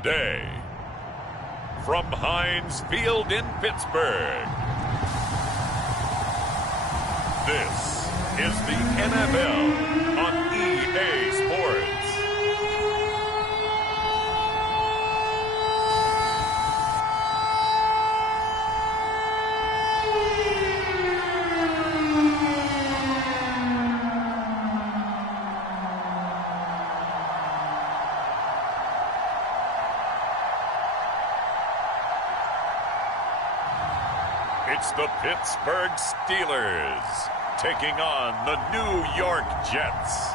today, from Heinz Field in Pittsburgh, this is the NFL on EA Sports. It's the Pittsburgh Steelers taking on the New York Jets.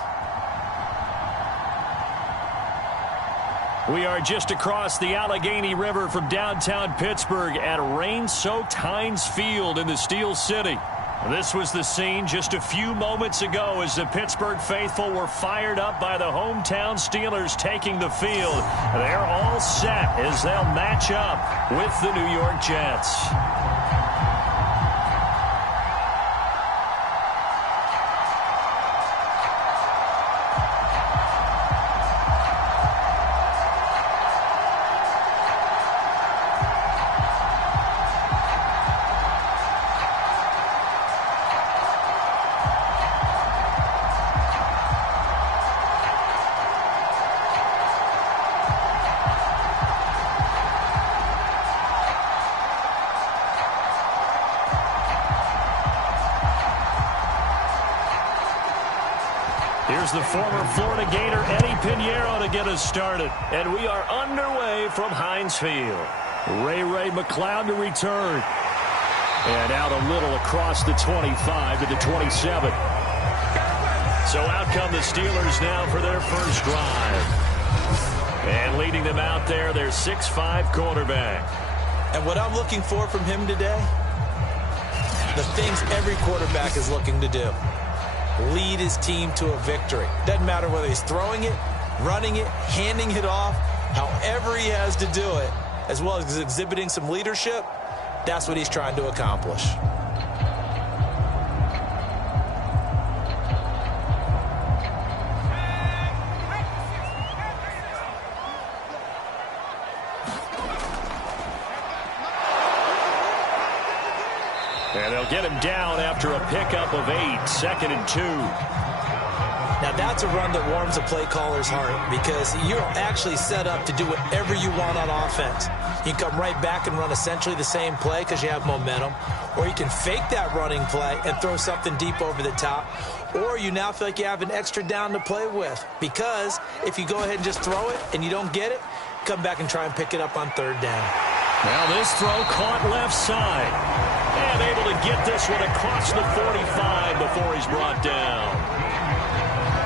We are just across the Allegheny River from downtown Pittsburgh at rain-soaked Heinz Field in the Steel City. This was the scene just a few moments ago as the Pittsburgh faithful were fired up by the hometown Steelers taking the field. They're all set as they'll match up with the New York Jets. Here's the former Florida Gator Eddie Pinheiro to get us started. And we are underway from Heinz Field. Ray McCloud to return. And out a little across the 25 to the 27. So out come the Steelers now for their first drive. And leading them out there, their 6'5" quarterback. And what I'm looking for from him today, the things every quarterback is looking to do. Lead his team to a victory. Doesn't matter whether he's throwing it, running it, handing it off, however he has to do it, as well as exhibiting some leadership, that's what he's trying to accomplish. And they'll get him down after a pickup of 8, 2nd and 2. Now that's a run that warms a play caller's heart because you're actually set up to do whatever you want on offense. You can come right back and run essentially the same play because you have momentum, or you can fake that running play and throw something deep over the top, or you now feel like you have an extra down to play with because if you go ahead and just throw it and you don't get it, come back and try and pick it up on 3rd down. Now this throw caught left side. And able to get this one across the 45 before he's brought down.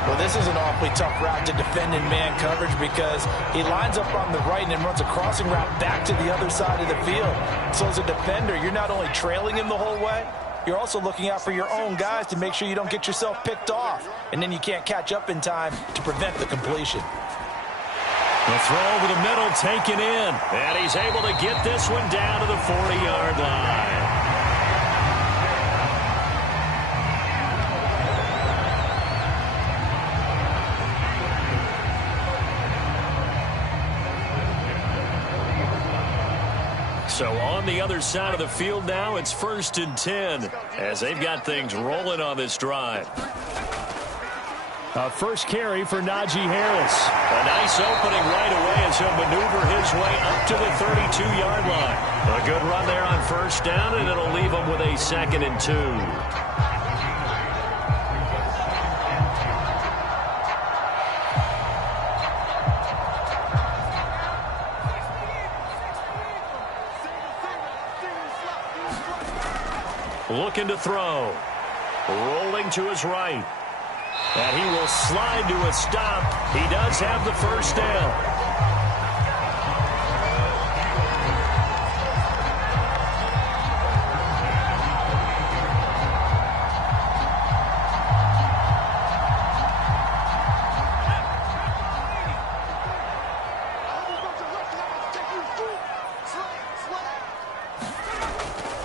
Well, this is an awfully tough route to defend in man coverage because he lines up on the right and then runs a crossing route back to the other side of the field. So as a defender, you're not only trailing him the whole way, you're also looking out for your own guys to make sure you don't get yourself picked off. And then you can't catch up in time to prevent the completion. The throw over the middle taken in. And he's able to get this one down to the 40-yard line. So on the other side of the field now, it's 1st and 10 as they've got things rolling on this drive. First carry for Najee Harris. A nice opening right away as he'll maneuver his way up to the 32-yard line. A good run there on 1st down, and it'll leave him with a 2nd and 2. Looking to throw. Rolling to his right. And he will slide to a stop. He does have the 1st down.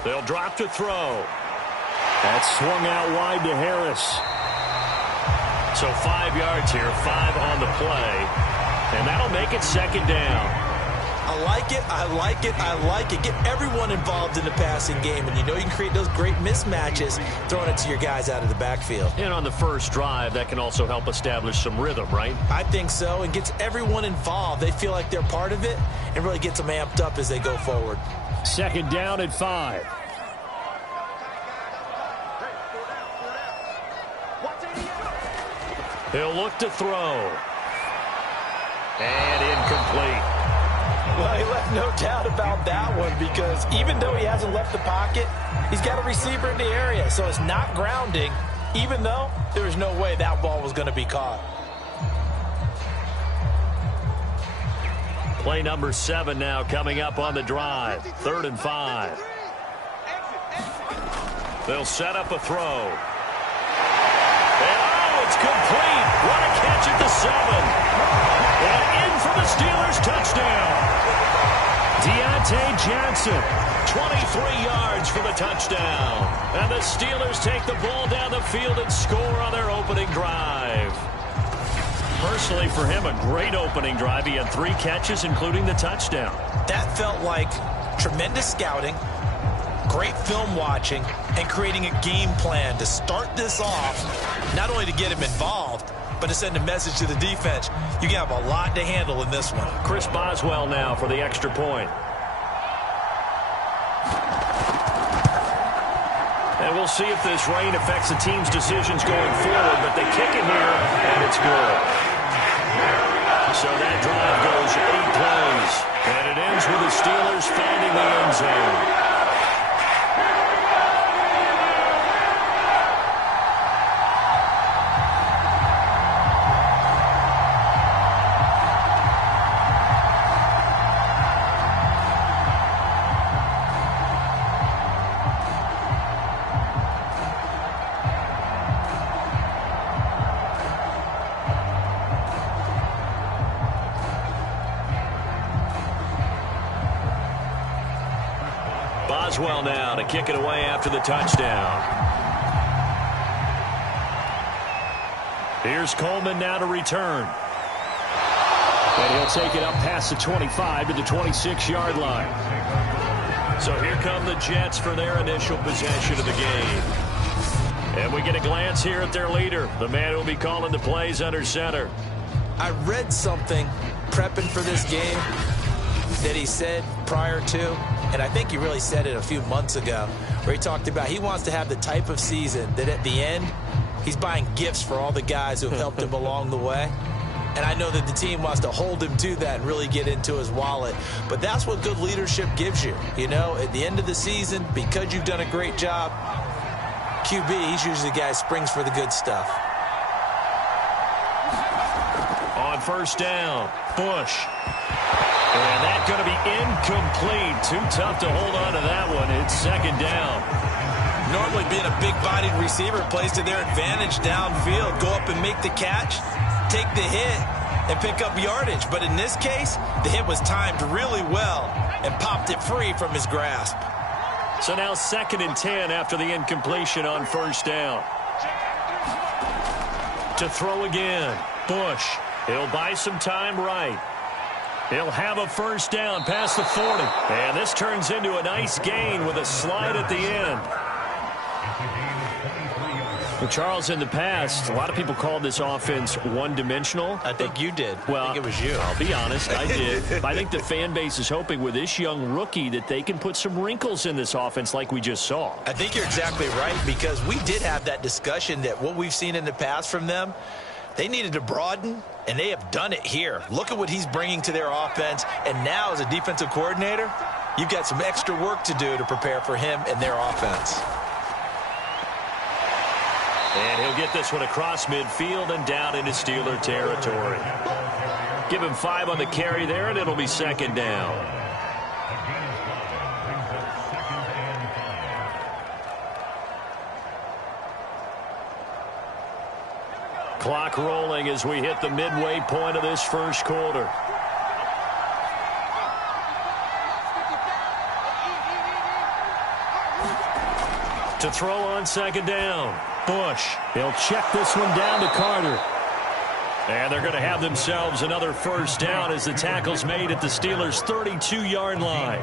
They'll drop to throw. That's swung out wide to Harris. So 5 yards here, 5 on the play. And that'll make it 2nd down. I like it, I like it, I like it. Get everyone involved in the passing game, and you know you can create those great mismatches throwing it to your guys out of the backfield. And on the first drive, that can also help establish some rhythm, right? I think so, and gets everyone involved. They feel like they're part of it, and really gets them amped up as they go forward. Second down at 5. He'll look to throw. And incomplete. Well, he left no doubt about that one, because even though he hasn't left the pocket, he's got a receiver in the area, so it's not grounding, even though there was no way that ball was going to be caught. Play number 7 now coming up on the drive. 3rd and 5. They'll set up a throw. And it's complete. What a catch at the 7. And in for the Steelers touchdown. Deontay Johnson, 23 yards for the touchdown. And the Steelers take the ball down the field and score on their opening drive. Personally, for him, a great opening drive. He had 3 catches, including the touchdown. That felt like tremendous scouting, great film watching, and creating a game plan to start this off, not only to get him involved, but to send a message to the defense. You have a lot to handle in this one. Chris Boswell now for the extra point. And we'll see if this rain affects the team's decisions going forward, but they kick it here, and it's good. So that drive goes 8 plays, and it ends with the Steelers finding the end zone. Boswell now to kick it away after the touchdown. Here's Coleman now to return. And he'll take it up past the 25 to the 26-yard line. So here come the Jets for their initial possession of the game. And we get a glance here at their leader, the man who will be calling the plays under center. I read something prepping for this game that he said prior to, and I think he really said it a few months ago, where he talked about he wants to have the type of season that at the end, he's buying gifts for all the guys who have helped him along the way. And I know that the team wants to hold him to that and really get into his wallet. But that's what good leadership gives you. You know, at the end of the season, because you've done a great job, QB, he's usually the guy who springs for the good stuff. On first down, Bush. And that's going to be incomplete. Too tough to hold on to that one. It's second down. Normally being a big-bodied receiver plays to their advantage downfield. Go up and make the catch, take the hit, and pick up yardage. But in this case, the hit was timed really well and popped it free from his grasp. So now 2nd and 10 after the incompletion on first down. To throw again, Bush. He'll buy some time right. He'll have a first down past the 40. And this turns into a nice gain with a slide at the end. Well, Charles, in the past, a lot of people called this offense one-dimensional. I think you did. Well, I think it was you. I'll be honest, I did. I think the fan base is hoping with this young rookie that they can put some wrinkles in this offense like we just saw. I think you're exactly right, because we did have that discussion that what we've seen in the past from them, they needed to broaden, and they have done it here. Look at what he's bringing to their offense, and now as a defensive coordinator, you've got some extra work to do to prepare for him and their offense. And he'll get this one across midfield and down into Steeler territory. Give him 5 on the carry there, and it'll be second down. Clock rolling as we hit the midway point of this first quarter. To throw on second down, Bush. He'll check this one down to Carter. And they're going to have themselves another first down as the tackle's made at the Steelers' 32-yard line.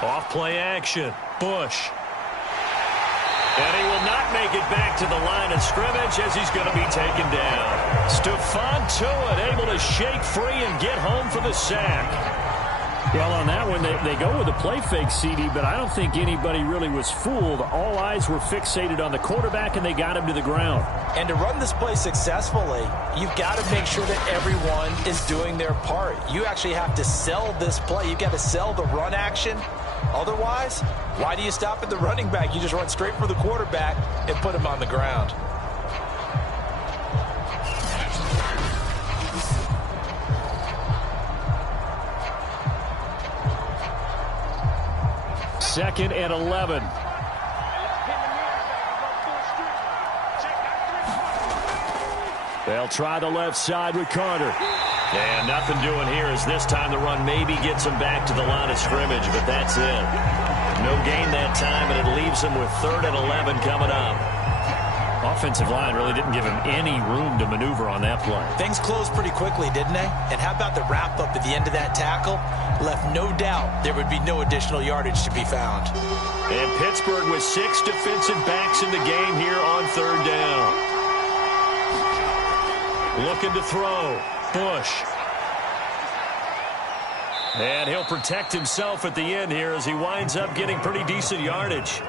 Off play action. Bush. And he will not make it back to the line of scrimmage as he's going to be taken down. Stephon Tuitt able to shake free and get home for the sack. Well, on that one, they go with a play fake, CD, but I don't think anybody really was fooled. All eyes were fixated on the quarterback, and they got him to the ground. And to run this play successfully, you've got to make sure that everyone is doing their part. You actually have to sell this play. You've got to sell the run action. Otherwise, why do you stop at the running back? You just run straight for the quarterback and put him on the ground. Second and 11. They'll try the left side with Carter. And nothing doing here as this time the run maybe gets him back to the line of scrimmage, but that's it. No gain that time, and it leaves him with 3rd and 11 coming up. Offensive line really didn't give him any room to maneuver on that play. Things closed pretty quickly, didn't they? And how about the wrap-up at the end of that tackle? Left no doubt there would be no additional yardage to be found. And Pittsburgh with 6 defensive backs in the game here on 3rd down. Looking to throw. Bush. And he'll protect himself at the end here as he winds up getting pretty decent yardage.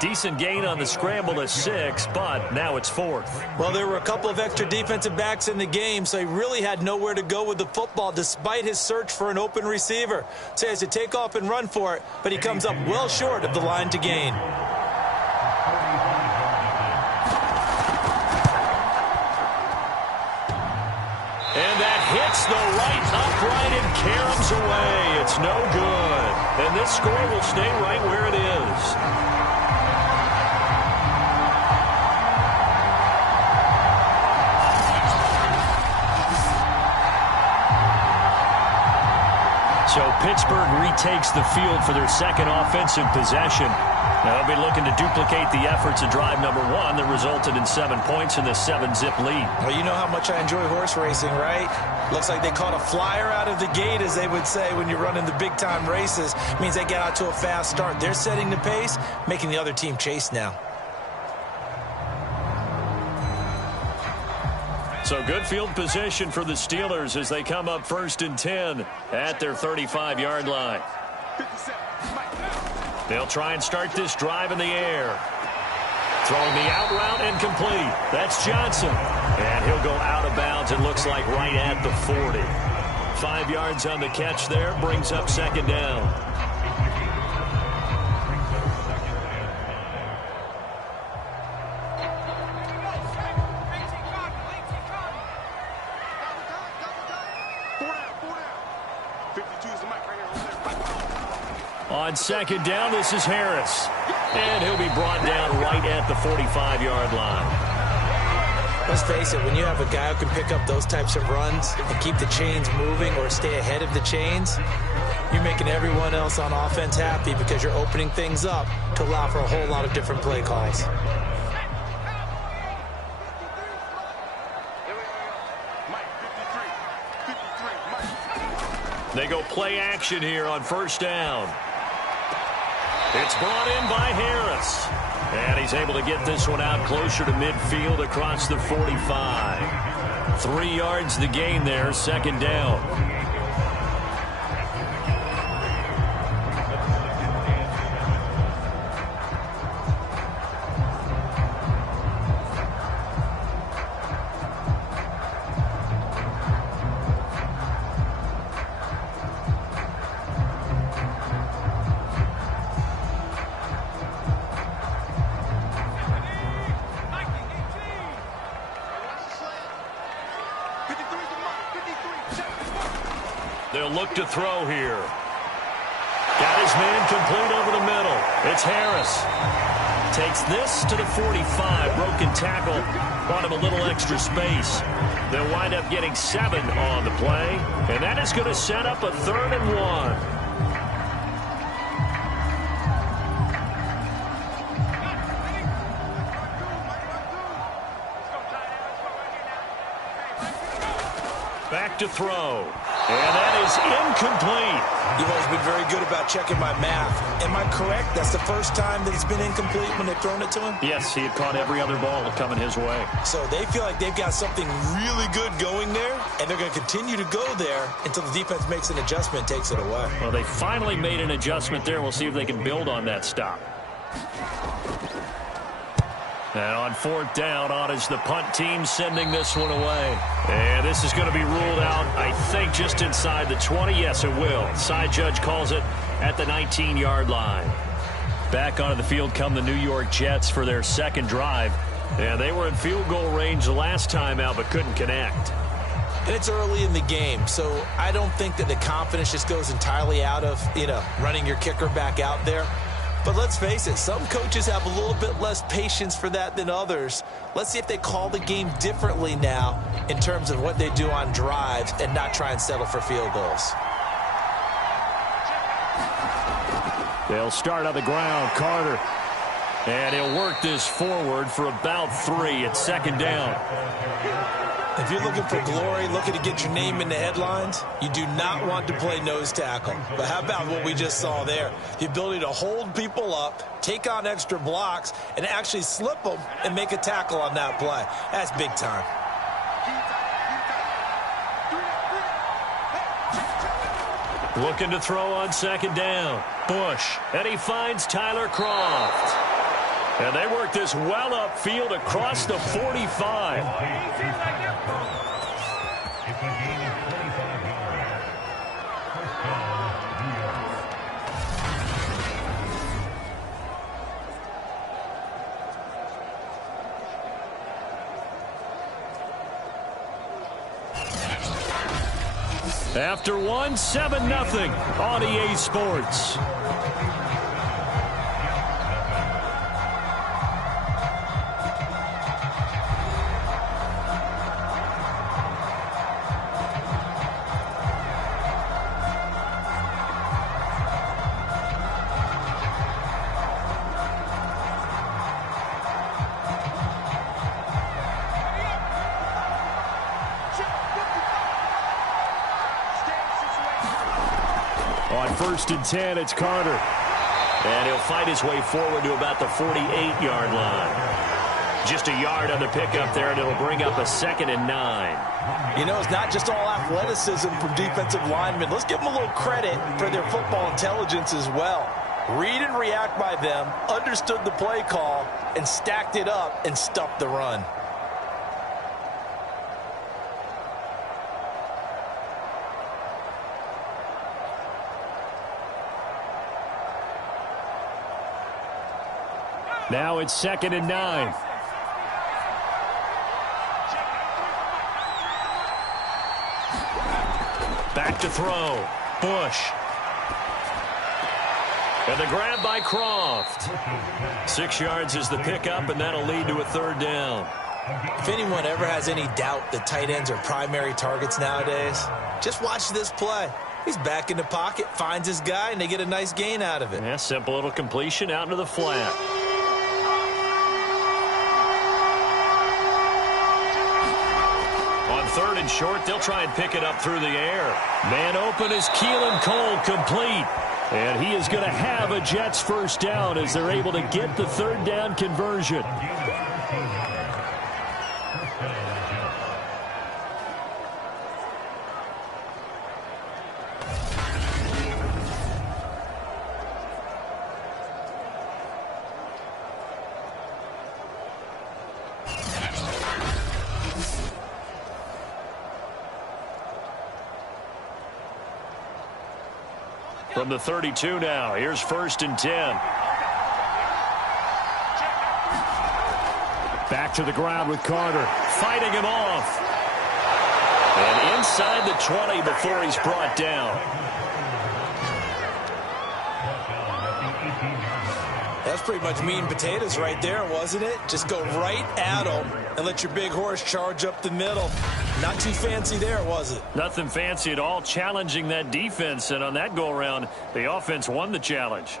Decent gain on the scramble at 6, but now it's 4th. Well, there were a couple of extra defensive backs in the game, so he really had nowhere to go with the football despite his search for an open receiver. So he has to take off and run for it, but he comes up well short of the line to gain. And that hits the right upright and caroms away. It's no good. And this score will stay right where it is. So Pittsburgh retakes the field for their second offensive possession. Now they'll be looking to duplicate the efforts of drive number 1 that resulted in 7 points in the 7-zip lead. Well, you know how much I enjoy horse racing, right? Looks like they caught a flyer out of the gate, as they would say when you're running the big-time races. It means they get out to a fast start. They're setting the pace, making the other team chase now. So good field position for the Steelers as they come up 1st and 10 at their 35-yard line. They'll try and start this drive in the air. Throwing the out route incomplete. That's Johnson. And he'll go out of bounds, it looks like right at the 40. 5 yards on the catch there, brings up 2nd down. On 2nd down, this is Harris. And he'll be brought down right at the 45-yard line. Let's face it, when you have a guy who can pick up those types of runs and keep the chains moving or stay ahead of the chains, you're making everyone else on offense happy because you're opening things up to allow for a whole lot of different play calls. They go play action here on 1st down. It's brought in by Harris. And he's able to get this one out closer to midfield across the 45. 3 yards the gain there, 2nd down. They'll look to throw here. Got his man complete over the middle. It's Harris. takes this to the 45. Broken tackle. Brought him a little extra space. They'll wind up getting 7 on the play. And that is going to set up a 3rd and 1. Back to throw. And that is incomplete. You've always been very good about checking my math. Am I correct? That's the first time that it's been incomplete when they've thrown it to him? Yes, he had caught every other ball coming his way. So they feel like they've got something really good going there, and they're going to continue to go there until the defense makes an adjustment and takes it away. Well, they finally made an adjustment there. We'll see if they can build on that stop. And on 4th down, on is the punt team sending this one away. And this is going to be ruled out, I think, just inside the 20. Yes, it will. Side judge calls it at the 19-yard line. Back onto the field come the New York Jets for their 2nd drive. And they were in field goal range the last time out, but couldn't connect. And it's early in the game, so I don't think that the confidence just goes entirely out of, running your kicker back out there. But let's face it, some coaches have a little bit less patience for that than others. Let's see if they call the game differently now in terms of what they do on drives and not try and settle for field goals. They'll start on the ground. Carter. And he'll work this forward for about 3 at 2nd down. If you're looking for glory, looking to get your name in the headlines, you do not want to play nose tackle. But how about what we just saw there? The ability to hold people up, take on extra blocks, and actually slip them and make a tackle on that play. That's big time. Looking to throw on 2nd down. Bush. And he finds Tyler Croft. And they work this well upfield across the 45. After 1, 7-0 on EA Sports. On 1st and 10, it's Carter. And he'll fight his way forward to about the 48-yard line. Just a yard on the pickup there, and it'll bring up a 2nd and 9. You know, it's not just all athleticism from defensive linemen. Let's give them a little credit for their football intelligence as well. Read and react by them, understood the play call, and stacked it up and stuffed the run. Now it's 2nd and 9. Back to throw. Bush. And the grab by Croft. 6 yards is the pickup, and that'll lead to a 3rd down. If anyone ever has any doubt that tight ends are primary targets nowadays, just watch this play. He's back in the pocket, finds his guy, and they get a nice gain out of it. Yeah, simple little completion out into the flat. On 3rd and short, they'll try and pick it up through the air. Man open is Keelan Cole, complete. And he is going to have a Jets 1st down as they're able to get the 3rd down conversion. From the 32 now, here's 1st and 10. Back to the ground with Carter, fighting him off. And inside the 20 before he's brought down. That's pretty much meat and potatoes right there, wasn't it? Just go right at them and let your big horse charge up the middle. Not too fancy there, was it? Nothing fancy at all, challenging that defense. And on that go-around, the offense won the challenge.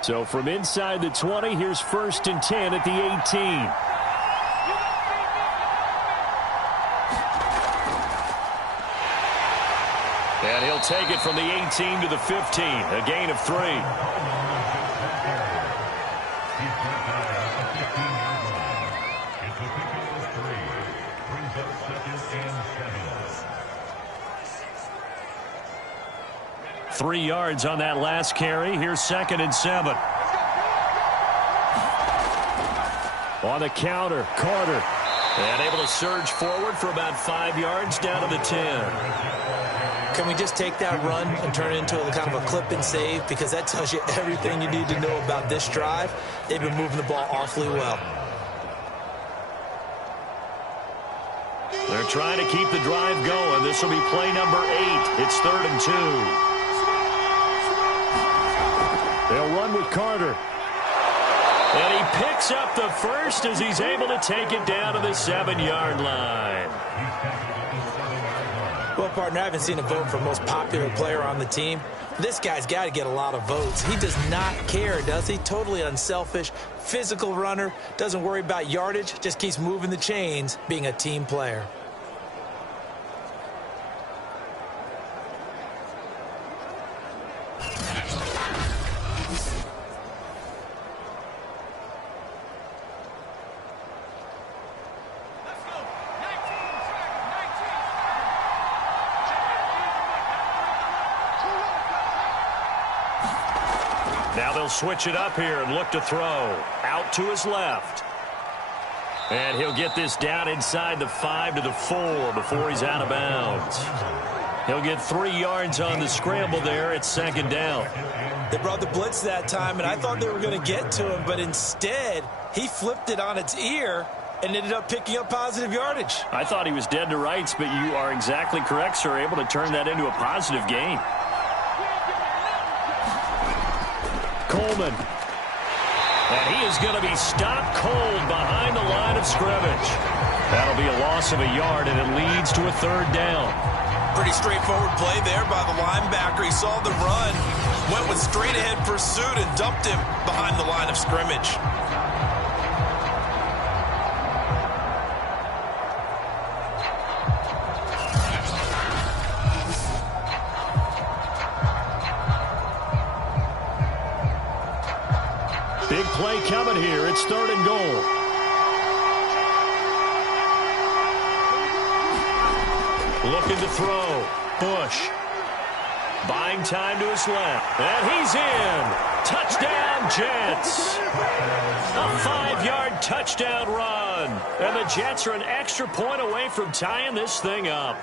So from inside the 20, here's 1st and 10 at the 18. And he'll take it from the 18 to the 15, a gain of 3. Three yards on that last carry. Here's 2nd and 7. On the counter, Carter. And able to surge forward for about 5 yards down to the 10. Can we just take that run and turn it into a kind of a clip and save? Because that tells you everything you need to know about this drive. They've been moving the ball awfully well. They're trying to keep the drive going. This will be play number 8. It's 3rd and 2. They'll run with Carter. And he picks up the first as he's able to take it down to the 7-yard line. Well, partner, I haven't seen a vote for most popular player on the team. This guy's got to get a lot of votes. He does not care, does he? Totally unselfish, physical runner, doesn't worry about yardage, just keeps moving the chains, being a team player. Now they'll switch it up here and look to throw. Out to his left. And he'll get this down inside the 5 to the 4 before he's out of bounds. He'll get 3 yards on the scramble there. It's 2nd down. They brought the blitz that time, and I thought they were going to get to him, but instead he flipped it on its ear and ended up picking up positive yardage. I thought he was dead to rights, but you are exactly correct, sir. Able to turn that into a positive gain. Coleman. And he is going to be stopped cold behind the line of scrimmage. That'll be a loss of a yard, and it leads to a 3rd down. Pretty straightforward play there by the linebacker. He saw the run, went with straight-ahead pursuit, and dumped him behind the line of scrimmage. Big play coming here. It's 3rd and goal. Looking to throw. Bush. Buying time to his left. And he's in. Touchdown, Jets. A 5-yard touchdown run. And the Jets are an extra point away from tying this thing up.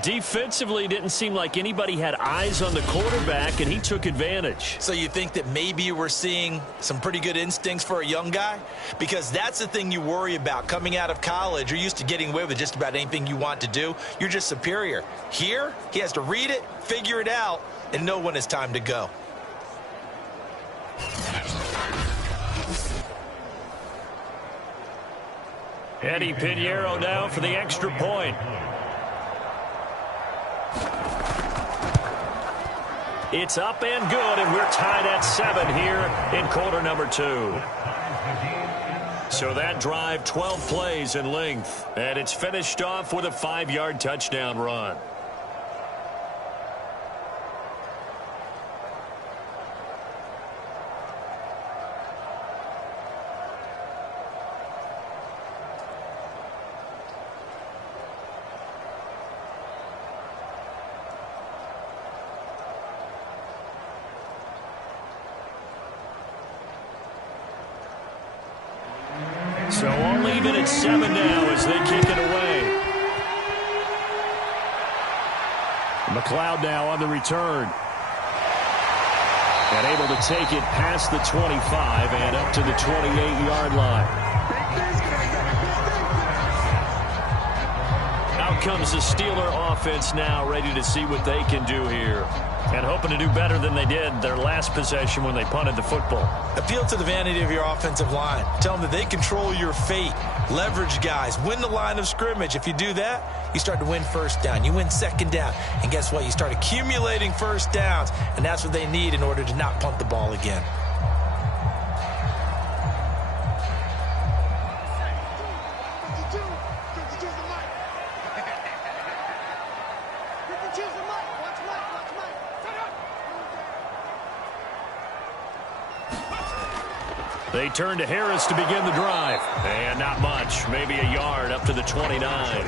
Defensively, didn't seem like anybody had eyes on the quarterback, and he took advantage. So you think that maybe we're seeing some pretty good instincts for a young guy? Because that's the thing you worry about coming out of college. You're used to getting away with just about anything you want to do. You're just superior. Here, he has to read it, figure it out, and know when it's time to go. Eddie Pinheiro now for the extra point. It's up and good, and we're tied at 7 here in quarter number 2. So that drive, 12 plays in length, and it's finished off with a 5-yard touchdown run. So I'll leave it at 7 now as they kick it away. McLeod now on the return. And able to take it past the 25 and up to the 28-yard line. comes the Steeler offense now, ready to see what they can do here. And hoping to do better than they did their last possession when they punted the football. Appeal to the vanity of your offensive line. Tell them that they control your fate. Leverage guys. Win the line of scrimmage. If you do that, you start to win first down. You win second down. And guess what? You start accumulating first downs. And that's what they need in order to not punt the ball again. They turn to Harris to begin the drive. And not much. Maybe a yard up to the 29. Now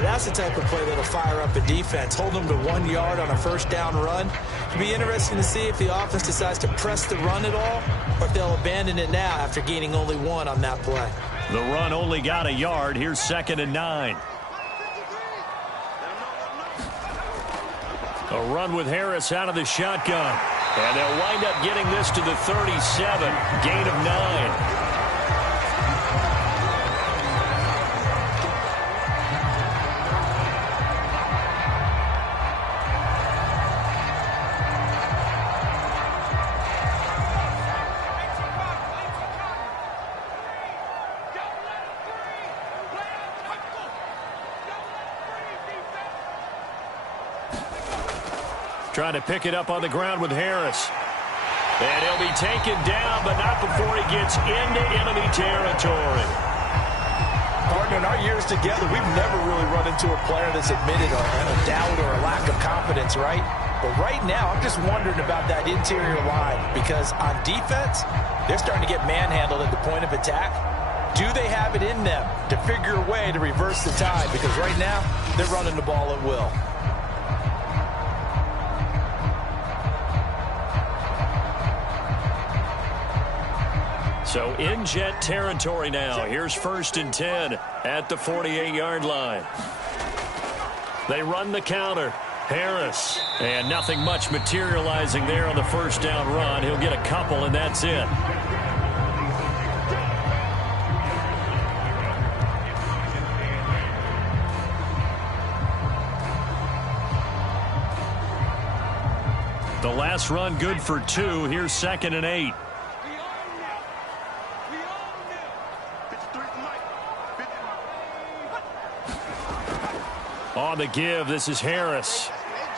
that's the type of play that'll fire up a defense. Hold them to 1 yard on a first down run. It'll be interesting to see if the offense decides to press the run at all or if they'll abandon it now after gaining only 1 on that play. The run only got a yard. Here's 2nd and 9. A run with Harris out of the shotgun. And they'll wind up getting this to the 37. Gain of 9. Trying to pick it up on the ground with Harris. And he'll be taken down, but not before he gets into enemy territory. Partner, in our years together, we've never really run into a player that's admitted a doubt or a lack of confidence, right? But right now, I'm just wondering about that interior line because on defense, they're starting to get manhandled at the point of attack. Do they have it in them to figure a way to reverse the tide? Because right now, they're running the ball at will. So in Jet territory now. Here's 1st and 10 at the 48-yard line. They run the counter. Harris. And nothing much materializing there on the first down run. He'll get a couple, and that's it. The last run good for 2. Here's 2nd and 8. On the give, this is Harris.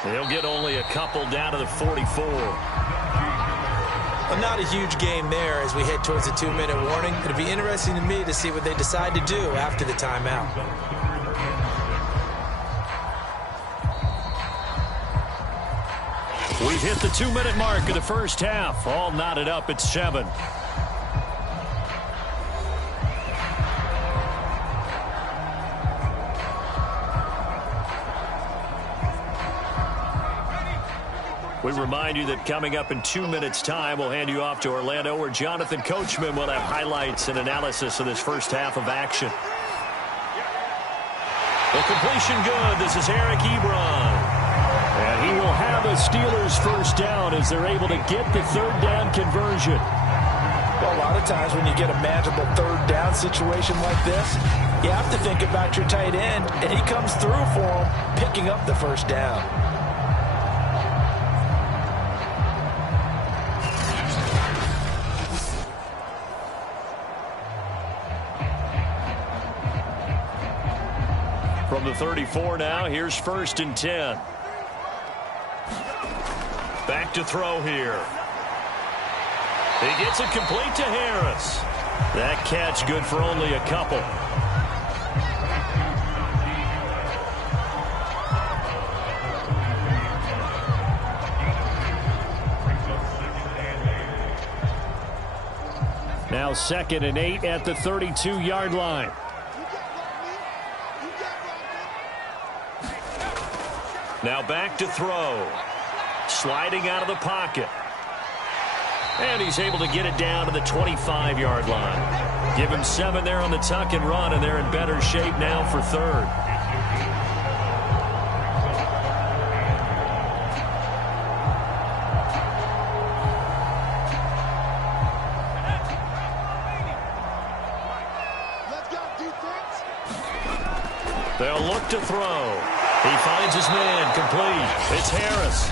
They'll get only a couple down to the 44. Well, not a huge game there as we head towards the 2-minute warning. It'll be interesting to me to see what they decide to do after the timeout. We've hit the 2-minute mark of the first half. All knotted up at 7. We remind you that coming up in 2 minutes' time, we'll hand you off to Orlando, where Jonathan Coachman will have highlights and analysis of this first half of action. The completion good. This is Eric Ebron. And he will have a Steelers first down as they're able to get the 3rd down conversion. Well, a lot of times when you get a manageable 3rd down situation like this, you have to think about your tight end, and he comes through for him, picking up the first down. From the 34 now, here's 1st and 10. Back to throw here. He gets it complete to Harris. That catch good for only a couple. Now 2nd and 8 at the 32-yard line. Now back to throw. Sliding out of the pocket. And he's able to get it down to the 25-yard line. Give him 7 there on the tuck and run, and they're in better shape now for 3rd. They'll look to throw. He finds his man, complete. It's Harris.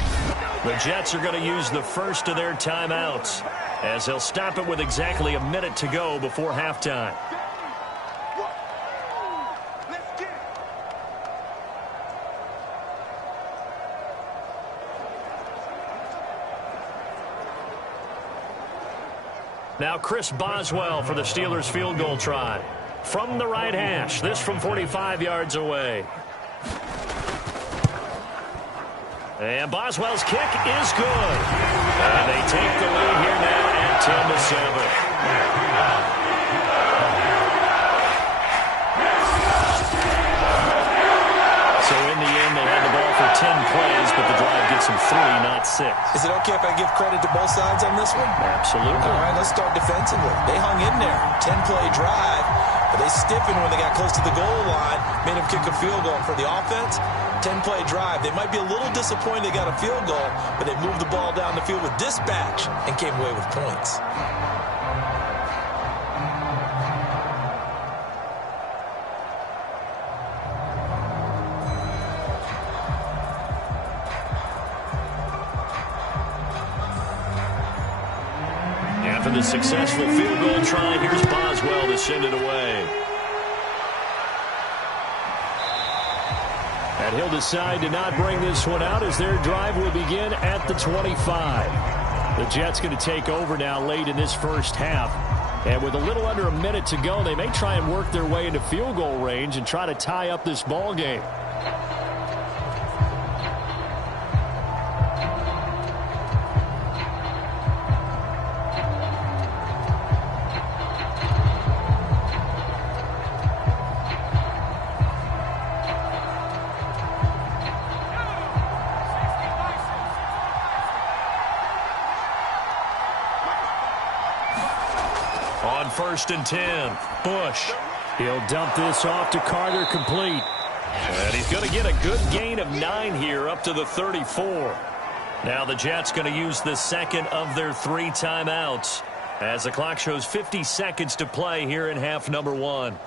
The Jets are going to use the first of their timeouts, as they'll stop it with exactly a minute to go before halftime. Now Chris Boswell for the Steelers field goal try. From the right hash, this from 45 yards away. And Boswell's kick is good. And they take the lead here now at 10-7. So in the end, they had the ball for 10 plays, but the drive gets them 3, not 6. Is it okay if I give credit to both sides on this one? Absolutely. All right, let's start defensively. They hung in there. 10-play drive, but they stiffened when they got close to the goal line, made them kick a field goal. For the offense, 10-play drive. They might be a little disappointed they got a field goal, but they moved the ball down the field with dispatch and came away with points. After the successful field goal try, here's Boswell to send it away. And he'll decide to not bring this one out as their drive will begin at the 25. The Jets going to take over now late in this first half. And with a little under a minute to go, they may try and work their way into field goal range and try to tie up this ball game. On 1st and 10, Bush. He'll dump this off to Carter, complete. And he's going to get a good gain of 9 here up to the 34. Now the Jets going to use the second of their 3 timeouts as the clock shows 50 seconds to play here in half number 1.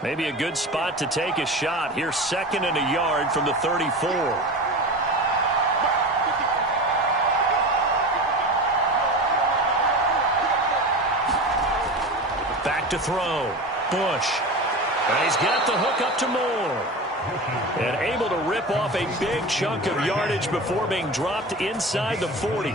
Maybe a good spot to take a shot. Here's 2nd and a yard from the 34. Back to throw. Bush. And he's got the hook up to Moore. And able to rip off a big chunk of yardage before being dropped inside the 40.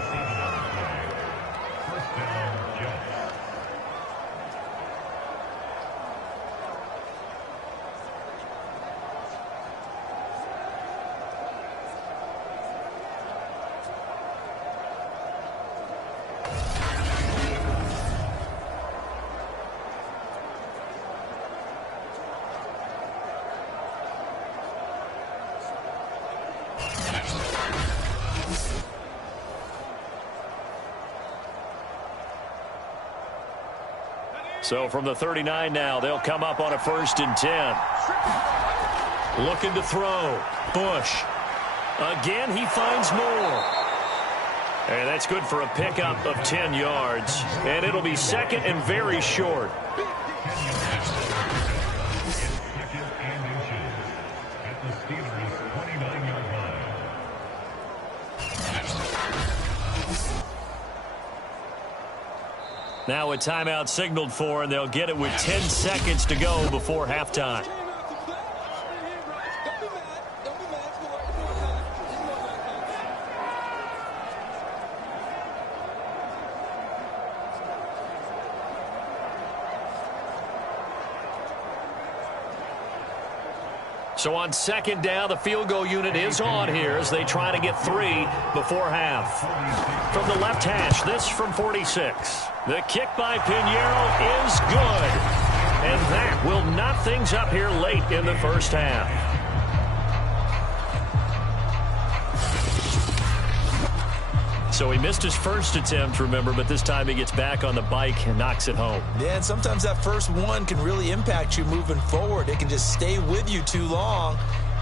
So from the 39 now, they'll come up on a 1st and 10. Looking to throw. Bush. Again, he finds Moore. And that's good for a pickup of 10 yards. And it'll be 2nd and very short. Now a timeout signaled for, and they'll get it with 10 seconds to go before halftime. So on 2nd down, the field goal unit is on here as they try to get 3 before half. From the left hash, this from 46. The kick by Pinheiro is good. And that will knot things up here late in the first half. So he missed his first attempt, remember, but this time he gets back on the bike and knocks it home. Yeah, and sometimes that first one can really impact you moving forward. It can just stay with you too long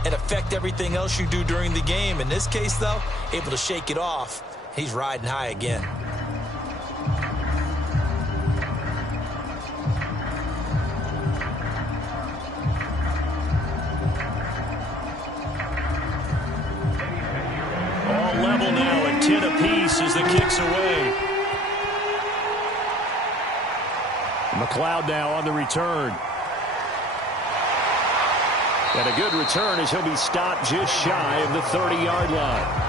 and affect everything else you do during the game. In this case, though, able to shake it off. He's riding high again. 10 apiece as the kick's away. McLeod now on the return. And a good return as he'll be stopped just shy of the 30-yard line.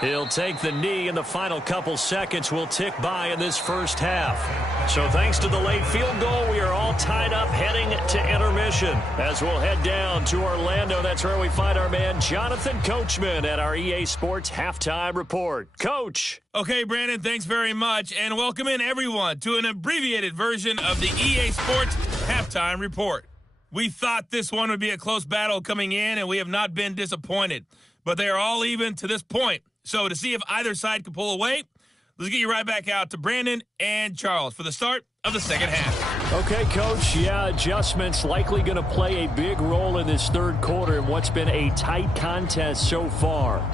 He'll take the knee, and the final couple seconds will tick by in this first half. So thanks to the late field goal, we are all tied up heading to intermission. As we'll head down to Orlando, that's where we find our man Jonathan Coachman at our EA Sports Halftime Report. Coach. Okay, Brandon, thanks very much, and welcome in everyone to an abbreviated version of the EA Sports Halftime Report. We thought this one would be a close battle coming in, and we have not been disappointed. But they are all even to this point. So to see if either side can pull away, let's get you right back out to Brandon and Charles for the start of the second half. Okay, Coach. Yeah, adjustments likely going to play a big role in this third quarter in what's been a tight contest so far.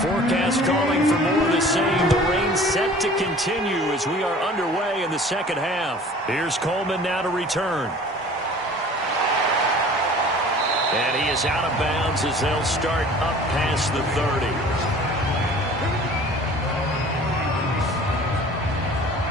Forecast calling for more of the same. The rain set to continue as we are underway in the second half. Here's Coleman now to return. And he is out of bounds as they'll start up past the 30.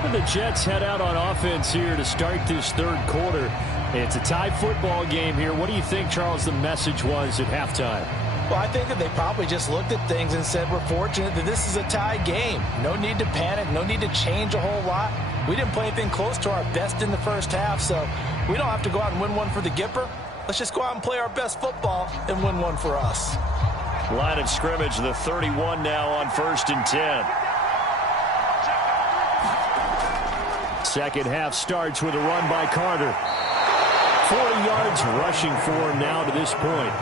And the Jets head out on offense here to start this third quarter. It's a tie football game here. What do you think, Charles, the message was at halftime? Well, I think that they probably just looked at things and said, we're fortunate that this is a tie game. No need to panic. No need to change a whole lot. We didn't play anything close to our best in the first half, so we don't have to go out and win one for the Gipper. Let's just go out and play our best football and win one for us. Line of scrimmage, the 31 now on 1st and 10. Second half starts with a run by Carter. 40 yards rushing for him now to this point.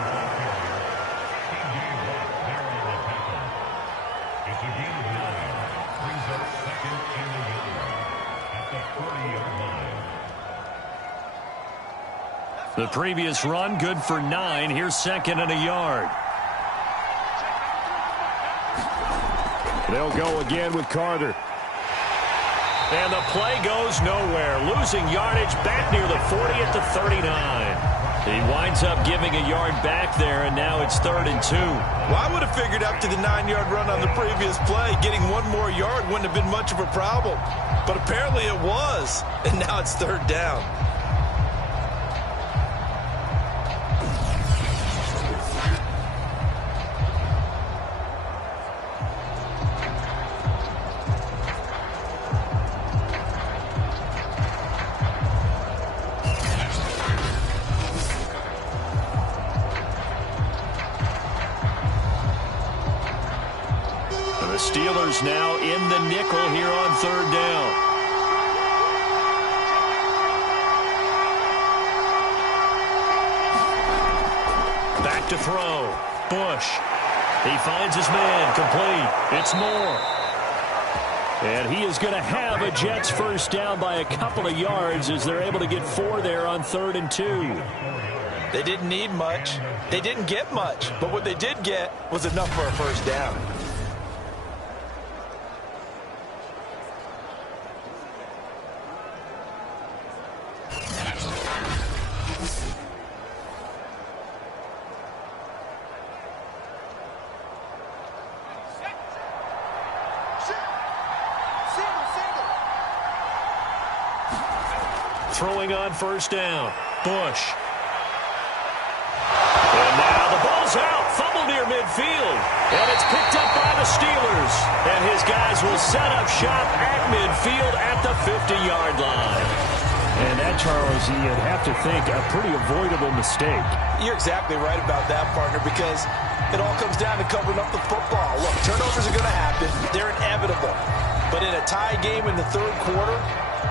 The previous run, good for 9. Here's second and a yard. They'll go again with Carter. And the play goes nowhere. Losing yardage back near the 40 at the 39. He winds up giving a yard back there, and now it's 3rd and 2. Well, I would have figured after the 9-yard run on the previous play, getting one more yard wouldn't have been much of a problem. But apparently it was, and now it's 3rd down. The Steelers now in the nickel here on 3rd down. Back to throw. Bush. He finds his man. Complete. It's Moore. And he is going to have a Jets first down by a couple of yards as they're able to get 4 there on 3rd and 2. They didn't need much. They didn't get much. But what they did get was enough for a first down. Throwing on first down. Bush. And now the ball's out. Fumble near midfield. And it's picked up by the Steelers. And his guys will set up shop at midfield at the 50-yard line. And that, Charles, you'd have to think a pretty avoidable mistake. You're exactly right about that, partner, because it all comes down to covering up the football. Look, turnovers are going to happen. They're inevitable. But in a tie game in the third quarter,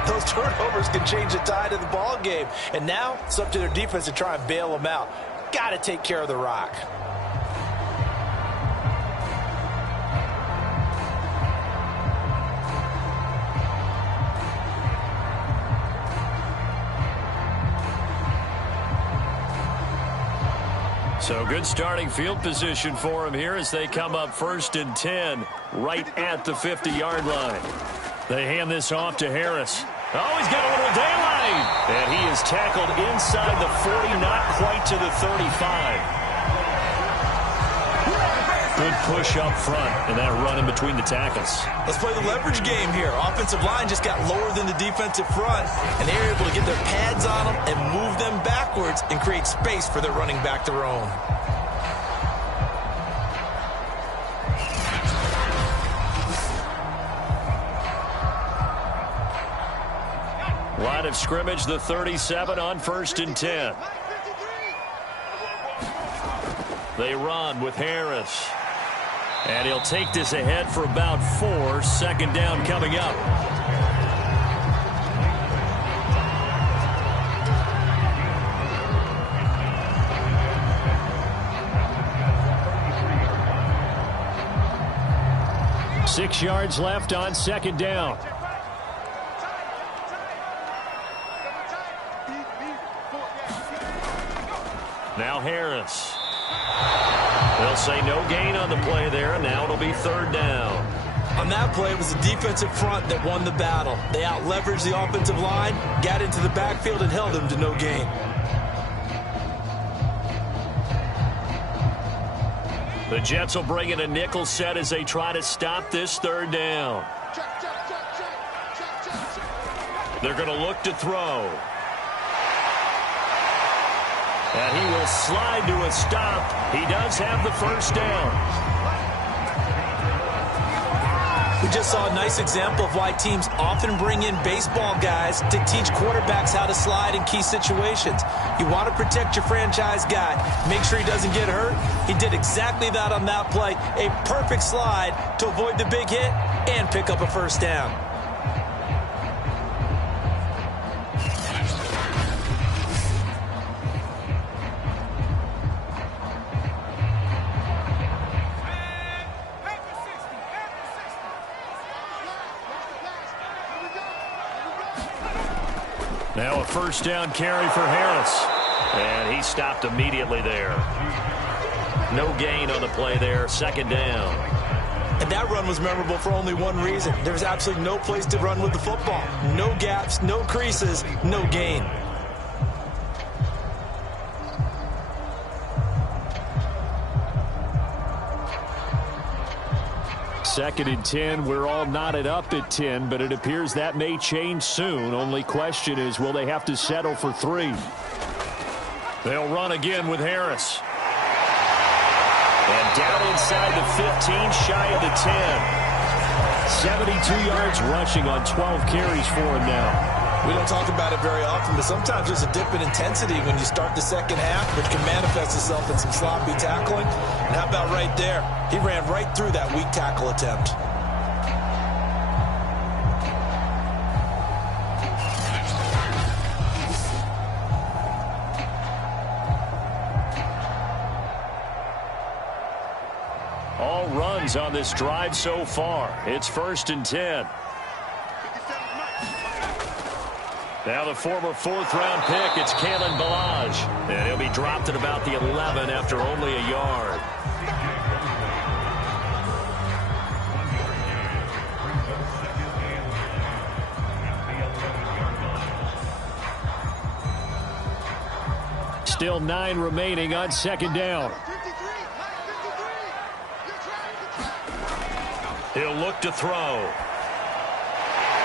those turnovers can change the tide of the ball game. And now it's up to their defense to try and bail them out. Got to take care of the rock. So good starting field position for him here as they come up 1st and 10 right at the 50-yard line. They hand this off to Harris. Oh, he's got a little daylight. And he is tackled inside the 40, not quite to the 35. Good push up front, and that run in between the tackles. Let's play the leverage game here. Offensive line just got lower than the defensive front, and they're able to get their pads on them and move them backwards and create space for their running back to roam. Line of scrimmage, the 37 on 1st and 10. They run with Harris. And he'll take this ahead for about 4. 2nd down coming up. Six yards left on 2nd down. Now Harris. They'll say no gain on the play there, and now it'll be 3rd down. On that play, it was the defensive front that won the battle. They out-leveraged the offensive line, got into the backfield, and held them to no gain. The Jets will bring in a nickel set as they try to stop this 3rd down. They're going to look to throw. And he will slide to a stop. He does have the 1st down. We just saw a nice example of why teams often bring in baseball guys to teach quarterbacks how to slide in key situations. You want to protect your franchise guy. Make sure he doesn't get hurt. He did exactly that on that play. A perfect slide to avoid the big hit and pick up a 1st down. Now a 1st down carry for Harris. And he stopped immediately there. No gain on the play there. 2nd down. And that run was memorable for only one reason. There was absolutely no place to run with the football. No gaps, no creases, no gain. Second and 10. We're all knotted up at 10, but it appears that may change soon. Only question is, will they have to settle for 3? They'll run again with Harris. And down inside the 15, shy of the 10. 72 yards rushing on 12 carries for him now. We don't talk about it very often, but sometimes there's a dip in intensity when you start the second half, which can manifest itself in some sloppy tackling. And how about right there? He ran right through that weak tackle attempt. All runs on this drive so far. It's 1st and 10. Now the former 4th-round pick, it's Kalen Ballage. And he'll be dropped at about the 11 after only a yard. Still 9 remaining on 2nd down. He'll look to throw.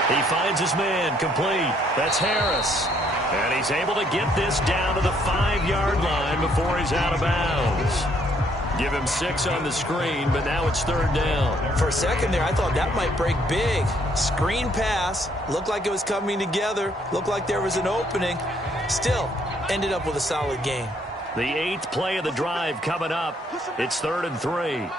He finds his man, complete. That's Harris. And he's able to get this down to the 5-yard line before he's out of bounds. Give him 6 on the screen, but now it's 3rd down. For a second there, I thought that might break big. Screen pass. Looked like it was coming together. Looked like there was an opening. Still, ended up with a solid gain. The 8th play of the drive coming up. It's 3rd and 3.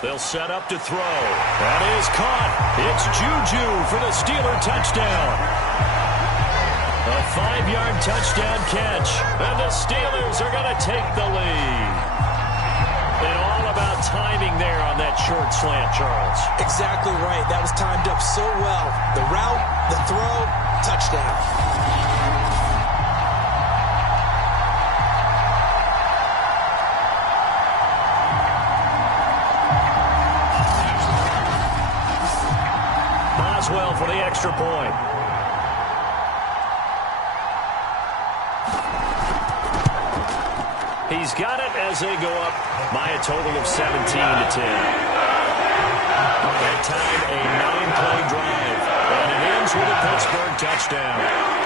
They'll set up to throw. That is caught. It's Juju for the Steeler touchdown. A 5-yard touchdown catch. And the Steelers are going to take the lead. And all about timing there on that short slant, Charles. Exactly right. That was timed up so well. The route, the throw, touchdown. Well for the extra point. He's got it as they go up by a total of 17-10. That time, a 9-play drive, and it ends with a Pittsburgh touchdown.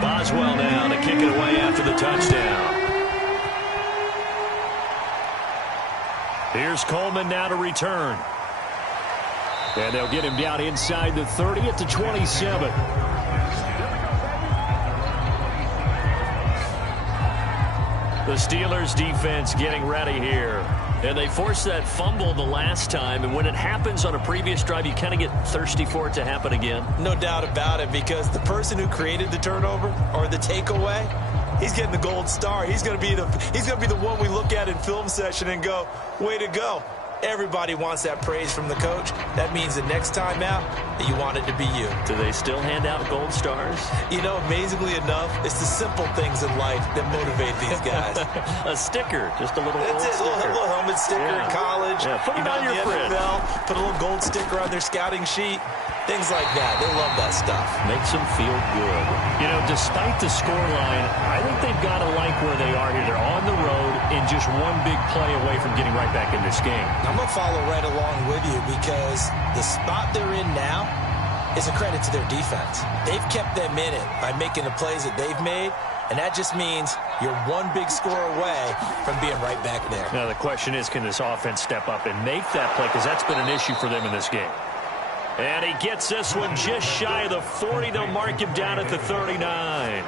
Boswell now to kick it away after the touchdown. Here's Coleman now to return. And they'll get him down inside the 30 at the 27. The Steelers defense getting ready here. And they forced that fumble the last time, and when it happens on a previous drive, you kind of get thirsty for it to happen again. No doubt about it, because the person who created the turnover or the takeaway, he's getting the gold star. He's going to be the one we look at in film session and go, way to go. Everybody wants that praise from the coach. That means the next time out, you want it to be you. Do they still hand out gold stars? You know, amazingly enough, it's the simple things in life that motivate these guys. A sticker, just a little gold sticker. A little helmet sticker in college. Yeah, put it on your fridge. NFL, put a little gold sticker on their scouting sheet. Things like that. They love that stuff. Makes them feel good. You know, despite the scoreline, I think they've got to like where they are here. They're on the road and just one big play away from getting right back in this game. I'm going to follow right along with you, because the spot they're in now is a credit to their defense. They've kept them in it by making the plays that they've made, and that just means you're one big score away from being right back there. Now, the question is, can this offense step up and make that play? Because that's been an issue for them in this game. And he gets this one just shy of the 40. They'll mark him down at the 39.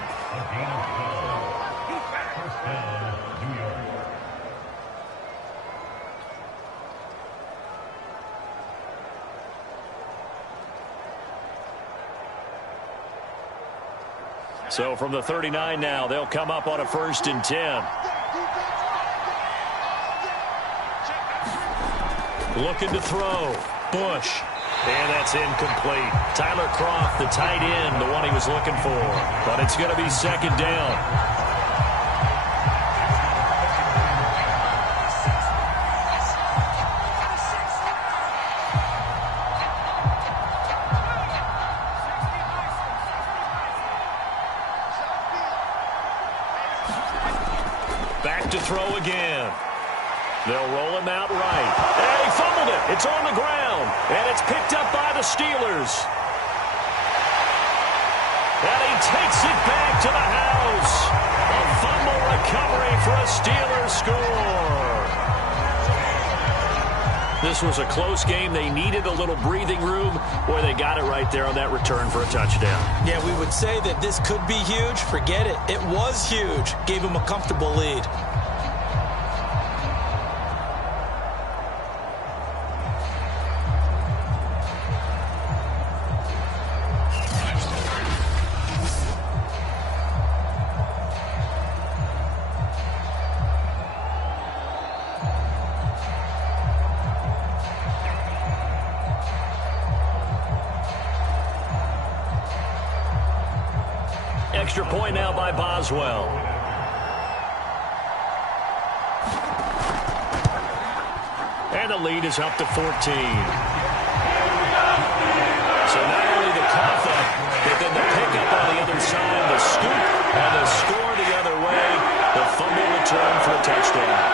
So from the 39 now, they'll come up on a 1st and 10. Looking to throw. Bush. And that's incomplete. Tyler Kroft, the tight end, the one he was looking for. But it's going to be 2nd down. Back to throw again. They'll roll him out right. And he fumbled it. It's on the ground. And it's picked up by the Steelers. And he takes it back to the house. A fumble recovery for a Steelers score. This was a close game. They needed a little breathing room. Boy, they got it right there on that return for a touchdown. Yeah, we would say that this could be huge. Forget it. It was huge. Gave him a comfortable lead. Extra point now by Boswell. And the lead is up to 14. So not only the cough up, but then the pickup on the other side, the scoop, and the score the other way. The fumble return for a touchdown.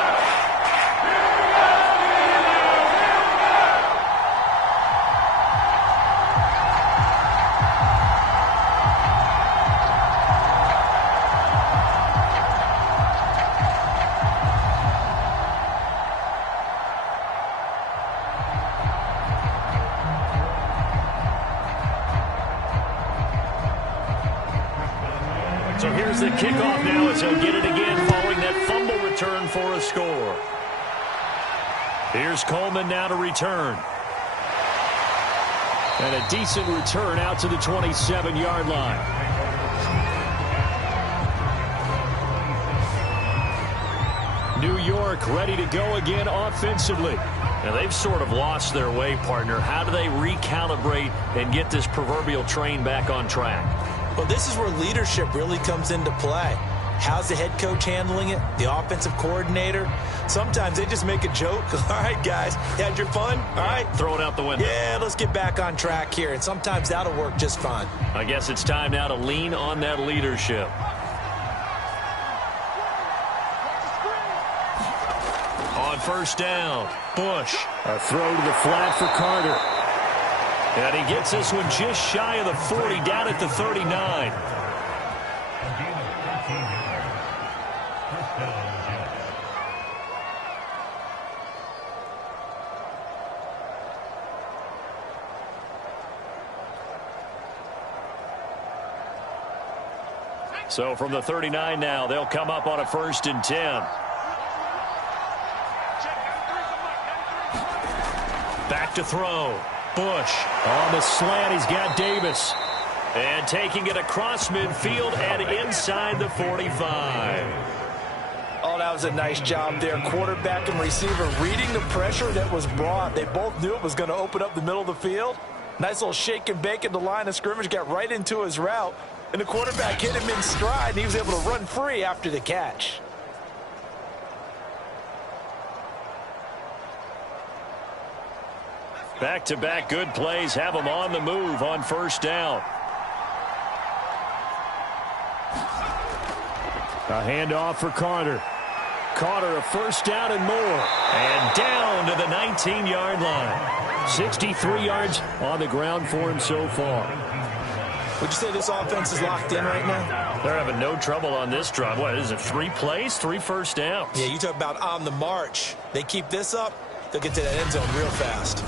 So here's the kickoff now as he'll get it again following that fumble return for a score. Here's Coleman now to return. And a decent return out to the 27-yard line. New York ready to go again offensively. Now they've sort of lost their way, partner. How do they recalibrate and get this proverbial train back on track? Well, this is where leadership really comes into play. How's the head coach handling it? The offensive coordinator? Sometimes they just make a joke. All right, guys, you had your fun? All right. Throw it out the window. Yeah, let's get back on track here. And sometimes that'll work just fine. I guess it's time now to lean on that leadership. On first down, Bush. A throw to the flat for Carter. And he gets this one just shy of the 40, down at the 39. So from the 39 now, they'll come up on a 1st and 10. Back to throw. Bush on the slant. He's got Davis. And taking it across midfield and inside the 45. Oh, that was a nice job there. Quarterback and receiver reading the pressure that was brought. They both knew it was going to open up the middle of the field. Nice little shake and bake at the line of scrimmage. Got right into his route. And the quarterback hit him in stride. And he was able to run free after the catch. Back-to-back good plays have them on the move on first down. A handoff for Carter. Carter, a first down and more. And down to the 19-yard line. 63 yards on the ground for him so far. Would you say this offense is locked in right now? They're having no trouble on this drive. What is it, 3 plays, 3 first downs? Yeah, you talk about on the march. They keep this up, they'll get to that end zone real fast.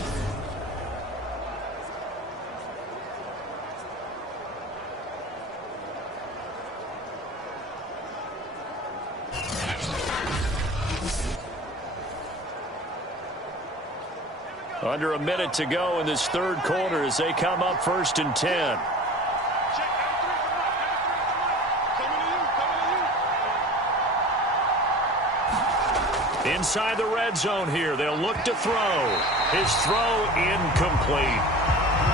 Under a minute to go in this third quarter as they come up 1st and 10. Inside the red zone here. They'll look to throw. His throw incomplete.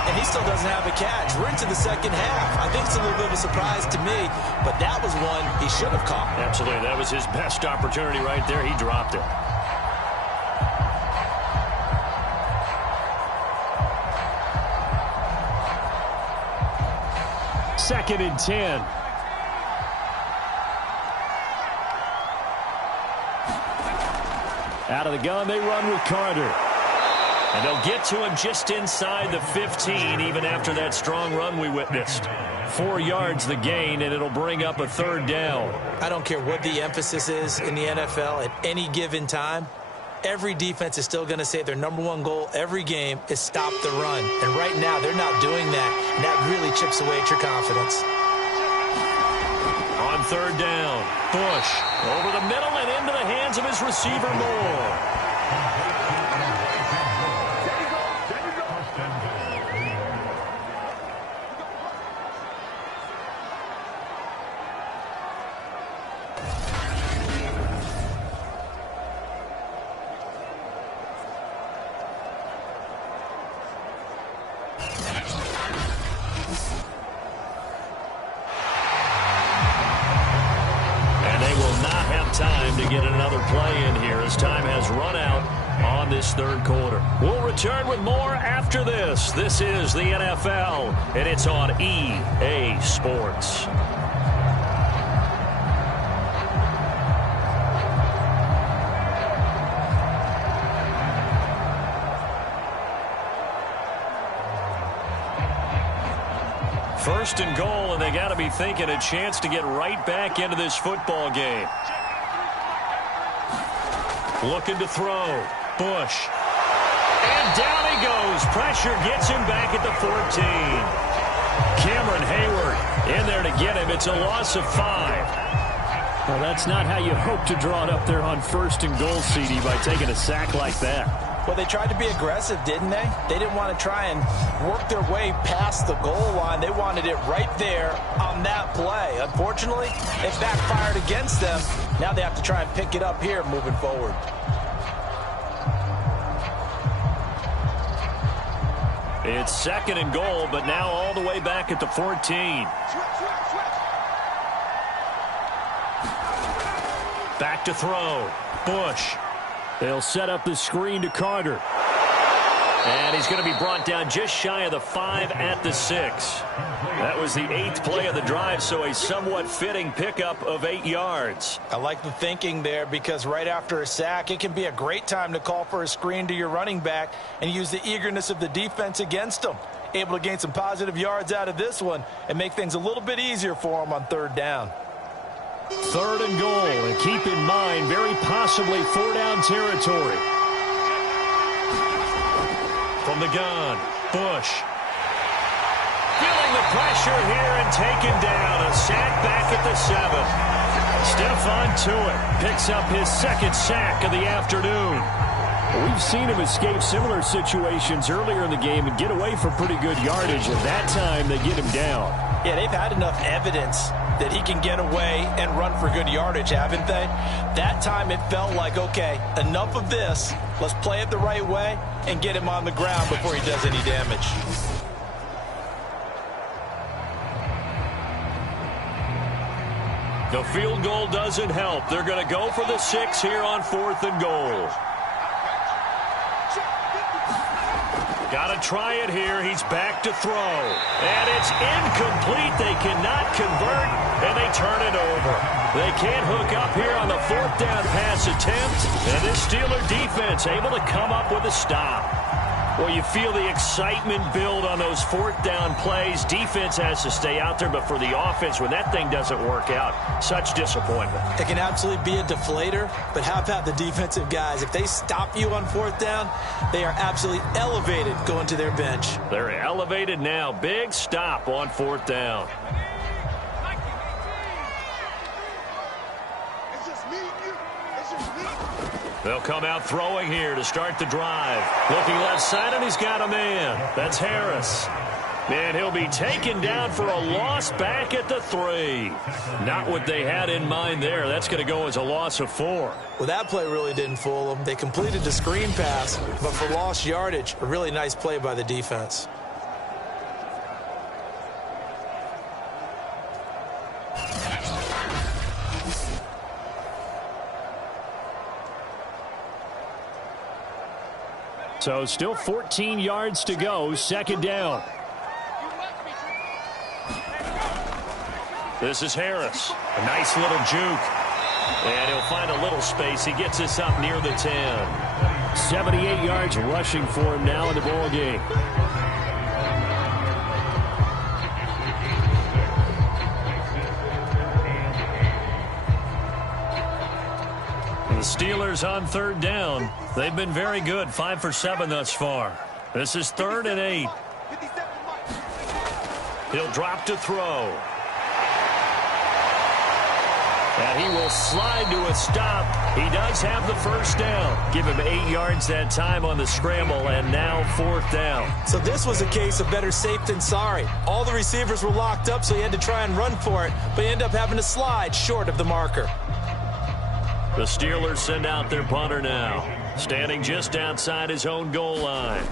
And he still doesn't have a catch. We're into the second half. I think it's a little bit of a surprise to me, but that was one he should have caught. Absolutely. That was his best opportunity right there. He dropped it. Second and 10. Out of the gun, they run with Carter. And they'll get to him just inside the 15, even after that strong run we witnessed. 4 yards the gain, and it'll bring up a third down. I don't care what the emphasis is in the NFL at any given time. Every defense is still going to say their #1 goal every game is stop the run. And right now, they're not doing that, and that really chips away at your confidence. On third down, Bush over the middle and into the hands of his receiver Moore. in this third quarter. We'll return with more after this. This is the NFL, and it's on EA Sports. First and goal, and they got to be thinking a chance to get right back into this football game. Looking to throw. Bush. And down he goes. Pressure gets him back at the 14. Cameron Hayward in there to get him. It's a loss of 5. Well, that's not how you hope to draw it up there on first and goal, CD, by taking a sack like that. Well, they tried to be aggressive, didn't they? They didn't want to try and work their way past the goal line. They wanted it right there on that play. Unfortunately, it backfired against them. Now they have to try and pick it up here moving forward. It's second and goal, but now all the way back at the 14. Back to throw. Bush. They'll set up the screen to Carter. And he's going to be brought down just shy of the 5 at the 6. That was the 8th play of the drive, so a somewhat fitting pickup of 8 yards. I like the thinking there, because right after a sack, it can be a great time to call for a screen to your running back and use the eagerness of the defense against them. Able to gain some positive yards out of this one and make things a little bit easier for them on third down. Third and goal, and keep in mind, very possibly 4-down territory. From the gun, Bush. Feeling the pressure here and taken down. A sack back at the 7. Stephon Tuitt picks up his second sack of the afternoon. We've seen him escape similar situations earlier in the game and get away for pretty good yardage, and that time they get him down. Yeah, they've had enough evidence that he can get away and run for good yardage, haven't they? That time it felt like, okay, enough of this. Let's play it the right way and get him on the ground before he does any damage. The field goal doesn't help. They're going to go for the 6 here on 4th and goal. Got to try it here. He's back to throw. And it's incomplete. They cannot convert, and they turn it over. They can't hook up here on the 4th down pass attempt. And this Steeler defense able to come up with a stop. Well, you feel the excitement build on those 4th down plays. Defense has to stay out there, but for the offense, when that thing doesn't work out, such disappointment. It can absolutely be a deflator, but how about the defensive guys? If they stop you on 4th down, they are absolutely elevated going to their bench. They're elevated now. Big stop on 4th down. They'll come out throwing here to start the drive. Looking left side, and he's got a man. That's Harris. And he'll be taken down for a loss back at the 3. Not what they had in mind there. That's going to go as a loss of 4. Well, that play really didn't fool them. They completed the screen pass, but for lost yardage, a really nice play by the defense. So still 14 yards to go, second down. This is Harris. A nice little juke. And he'll find a little space. He gets us up near the 10. 78 yards rushing for him now in the ball game. The Steelers on third down. They've been very good, 5 for 7 thus far. This is 3rd and 8. He'll drop to throw. And he will slide to a stop. He does have the first down. Give him 8 yards that time on the scramble, and now 4th down. So this was a case of better safe than sorry. All the receivers were locked up, so he had to try and run for it, but he ended up having to slide short of the marker. The Steelers send out their punter now, standing just outside his own goal line.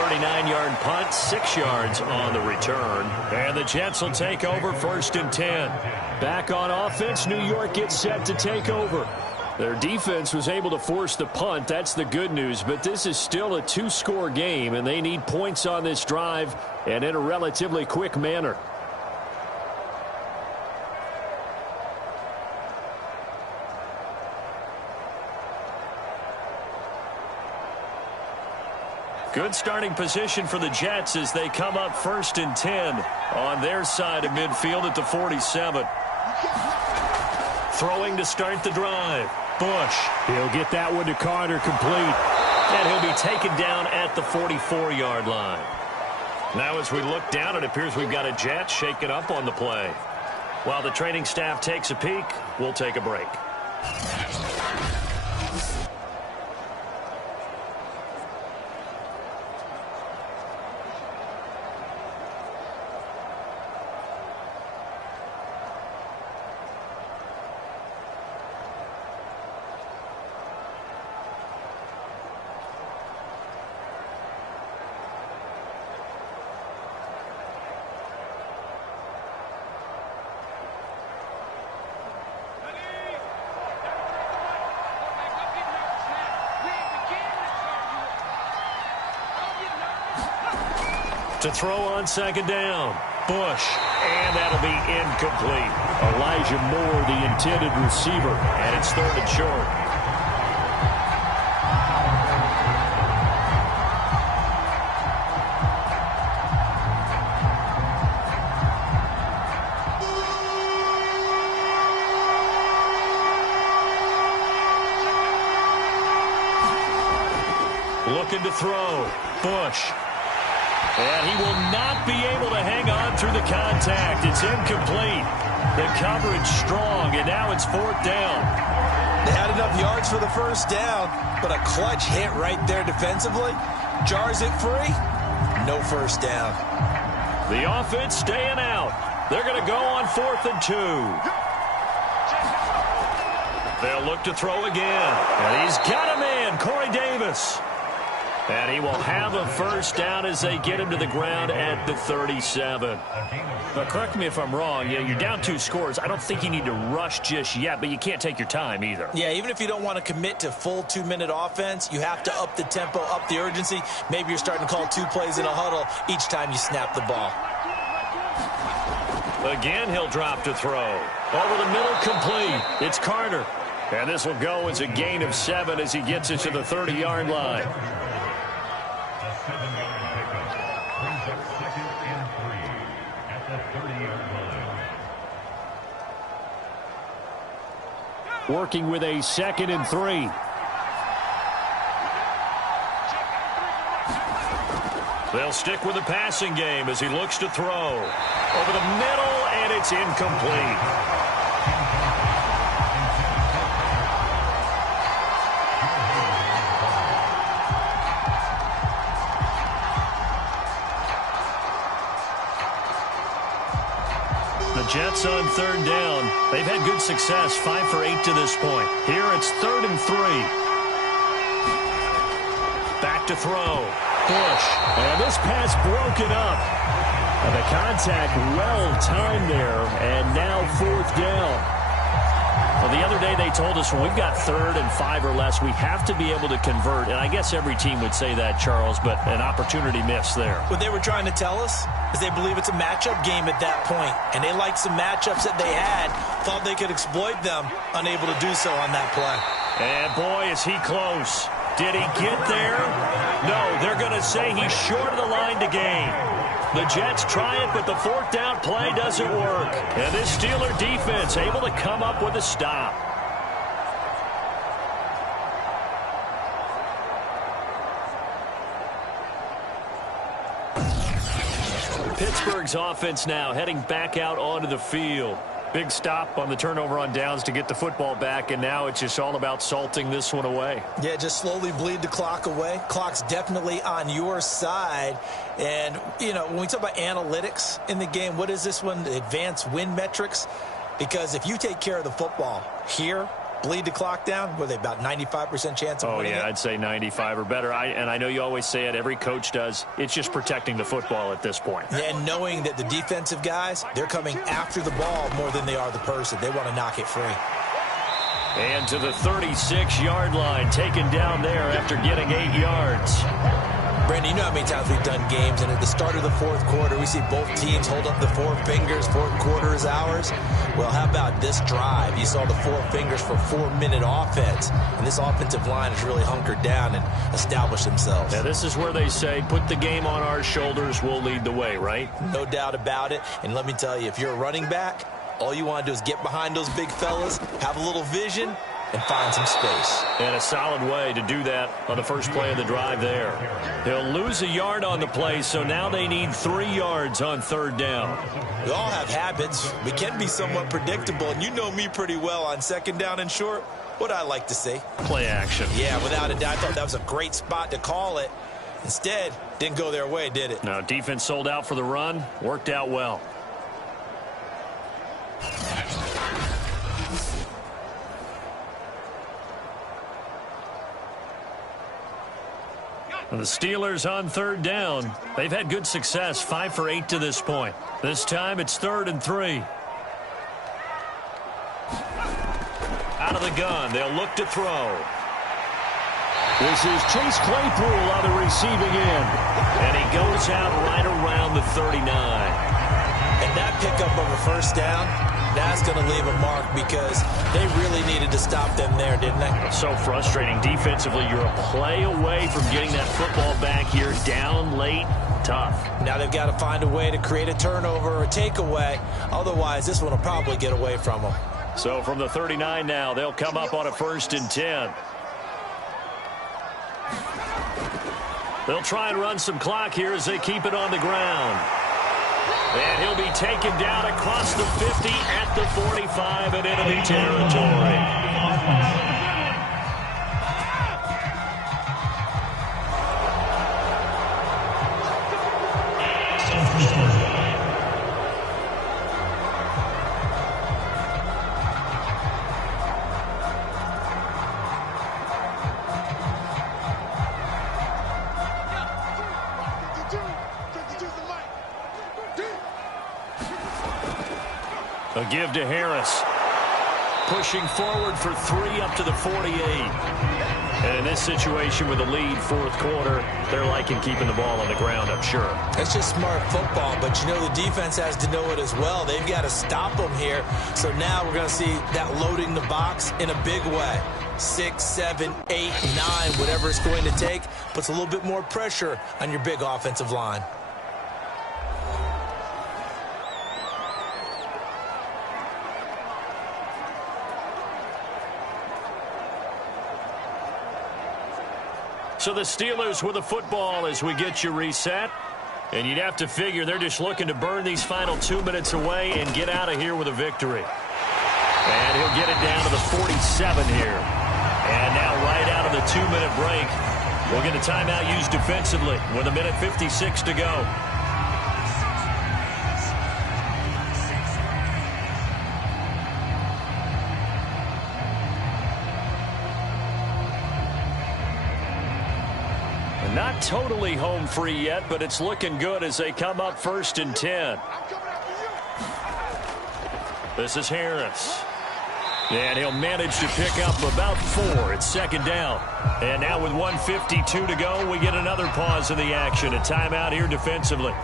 39-yard punt, 6 yards on the return. And the Jets will take over 1st and 10. Back on offense, New York gets set to take over. Their defense was able to force the punt. That's the good news. But this is still a 2-score game, and they need points on this drive and in a relatively quick manner. Good starting position for the Jets as they come up 1st and 10 on their side of midfield at the 47. Throwing to start the drive. Bush. He'll get that one to Carter, complete. And he'll be taken down at the 44-yard line. Now as we look down, it appears we've got a Jet shaken up on the play. While the training staff takes a peek, we'll take a break. To throw on 2nd down. Bush. And that'll be incomplete. Elijah Moore, the intended receiver. And it's 3rd and short. Looking to throw. Bush. And he will not be able to hang on through the contact. It's incomplete. The coverage strong, and now it's 4th down. They had enough yards for the 1st down, but a clutch hit right there defensively. Jars it free. No 1st down. The offense staying out. They're going to go on 4th and 2. They'll look to throw again. And he's got a man, Corey Davis. And he will have a 1st down as they get him to the ground at the 37. But correct me if I'm wrong. You're down 2 scores. I don't think you need to rush just yet, but you can't take your time either. Yeah, even if you don't want to commit to full 2-minute offense, you have to up the tempo, up the urgency. Maybe you're starting to call 2 plays in a huddle each time you snap the ball. Again, he'll drop to throw. Over the middle, complete. It's Carter. And this will go as a gain of 7 as he gets it to the 30-yard line. Working with a 2nd and 3. They'll stick with the passing game as he looks to throw. Over the middle, and it's incomplete. The Jets on 3rd down. They've had good success, 5 for 8 to this point. Here it's 3rd and 3. Back to throw. Bush. And this pass broken up. And the contact well timed there. And now 4th down. Well, the other day they told us when we've got 3rd and 5 or less, we have to be able to convert. And I guess every team would say that, Charles, but an opportunity missed there. What they were trying to tell us is they believe it's a matchup game at that point. And they liked some matchups that they had, thought they could exploit them, unable to do so on that play. And boy, is he close. Did he get there? No, they're going to say he's short of the line to gain. The Jets try it, but the 4th down play doesn't work. And this Steeler defense able to come up with a stop. Pittsburgh's offense now heading back out onto the field. Big stop on the turnover on downs to get the football back, and now it's just all about salting this one away. Yeah, just slowly bleed the clock away. Clock's definitely on your side. And, you know, when we talk about analytics in the game, what is this one? Advanced win metrics? Because if you take care of the football here bleed the clock down? Were they about 95% chance of winning it? I'd say 95 or better. And I know you always say it, every coach does. It's just protecting the football at this point. And knowing that the defensive guys, they're coming after the ball more than they are the person. They want to knock it free. And to the 36-yard line, taken down there after getting 8 yards. Brandon, you know how many times we've done games, and at the start of the fourth quarter, we see both teams hold up the 4 fingers, fourth quarter is ours. Well, how about this drive? You saw the 4 fingers for 4-minute offense, and this offensive line has really hunkered down and established themselves. Now, this is where they say, put the game on our shoulders, we'll lead the way, right? No doubt about it, and let me tell you, if you're a running back, all you want to do is get behind those big fellas, have a little vision, and find some space. And a solid way to do that on the first play of the drive there. They'll lose a yard on the play, so now they need 3 yards on third down. We all have habits. We can be somewhat predictable, and you know me pretty well on second down and short. What I like to see. Play action. Yeah, without a doubt. I thought that was a great spot to call it. Instead, didn't go their way, did it? No, defense sold out for the run. Worked out well. The Steelers on third down. They've had good success, 5 for 8 to this point. This time it's 3rd and 3. Out of the gun, they'll look to throw. This is Chase Claypool on the receiving end. And he goes out right around the 39. And that pickup of a first down, that's going to leave a mark because they really needed to stop them there, didn't they? So frustrating defensively. You're a play away from getting that football back here, down late, tough. Now they've got to find a way to create a turnover or a takeaway. Otherwise, this one will probably get away from them. So from the 39 now, they'll come up on a 1st and 10. They'll try and run some clock here as they keep it on the ground. And he'll be taken down across the 50 at the 45 and enemy territory. A give to Harris. Pushing forward for 3 up to the 48. And in this situation with a lead, fourth quarter, they're liking keeping the ball on the ground, I'm sure. That's just smart football, but you know the defense has to know it as well. They've got to stop them here. So now we're going to see that loading the box in a big way. 6, 7, 8, 9, whatever it's going to take, puts a little bit more pressure on your big offensive line. So the Steelers with the football as we get you reset. And you'd have to figure they're just looking to burn these final 2 minutes away and get out of here with a victory. And he'll get it down to the 47 here. And now right out of the 2-minute break, we'll get a timeout used defensively with 1:56 to go. Not totally home free yet, but it's looking good as they come up 1st and 10. This is Harris. And he'll manage to pick up about 4 at 2nd down. And now with 1:52 to go, we get another pause in the action. A timeout here defensively.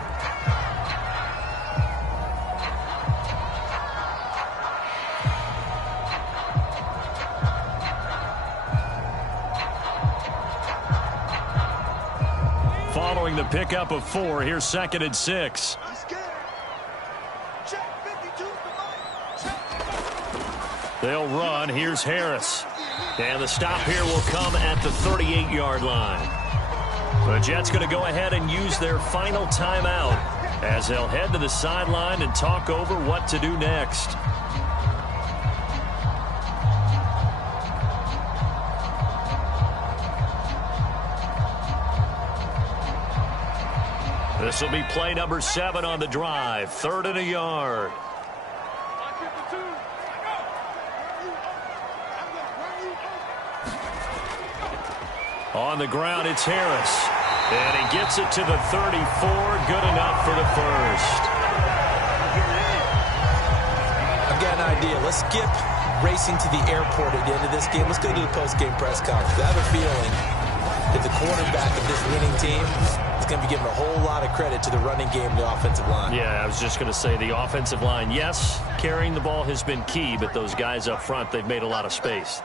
Following the pickup of 4, here's 2nd and 6. They'll run. Here's Harris. And the stop here will come at the 38-yard line. The Jets going to go ahead and use their final timeout as they'll head to the sideline and talk over what to do next. This will be play number 7 on the drive. 3rd and a yard. On the ground, it's Harris. And he gets it to the 34. Good enough for the first. I've got an idea. Let's skip racing to the airport at the end of this game. Let's go to the post-game press conference. I have a feeling that the quarterback of this winning team is going to be giving a whole lot of credit to the running game and the offensive line. Yeah, I was just going to say the offensive line, yes, carrying the ball has been key, but those guys up front, they've made a lot of space.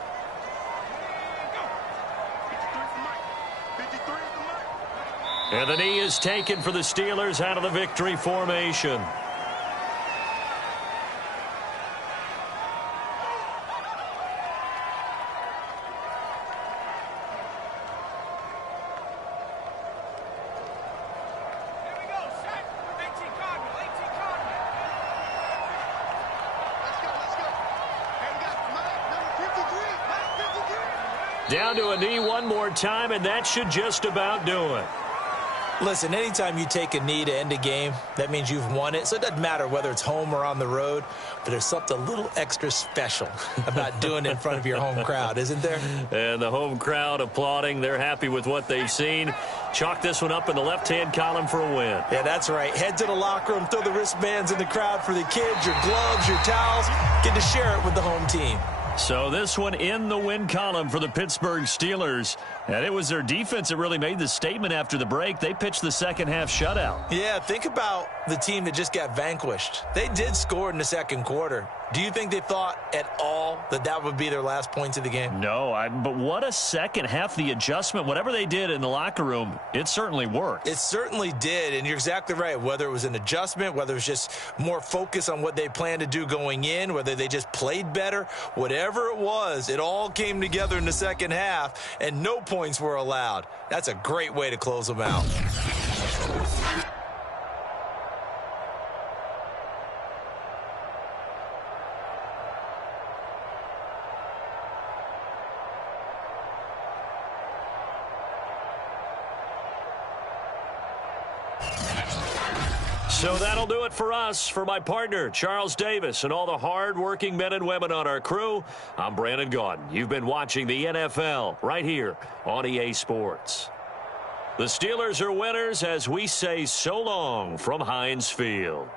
And the knee is taken for the Steelers out of the victory formation. Down to a knee one more time, and that should just about do it. Listen, anytime you take a knee to end a game, that means you've won it. So it doesn't matter whether it's home or on the road, but there's something a little extra special about doing it in front of your home crowd, isn't there? And the home crowd applauding. They're happy with what they've seen. Chalk this one up in the left-hand column for a win. Yeah, that's right. Head to the locker room, throw the wristbands in the crowd for the kids, your gloves, your towels. Get to share it with the home team. So this one in the win column for the Pittsburgh Steelers. And it was their defense that really made the statement after the break. They pitched the second half shutout. Yeah, think about the team that just got vanquished. They did score in the second quarter. Do you think they thought at all that that would be their last points of the game? No, but what a second half. The adjustment, whatever they did in the locker room, it certainly worked. It certainly did, and you're exactly right. Whether it was an adjustment, whether it was just more focus on what they planned to do going in, whether they just played better, whatever it was, it all came together in the second half, and no points were allowed. That's a great way to close them out. So that'll do it for us. For my partner, Charles Davis, and all the hard-working men and women on our crew, I'm Brandon Gaudin. You've been watching the NFL right here on EA Sports. The Steelers are winners as we say so long from Heinz Field.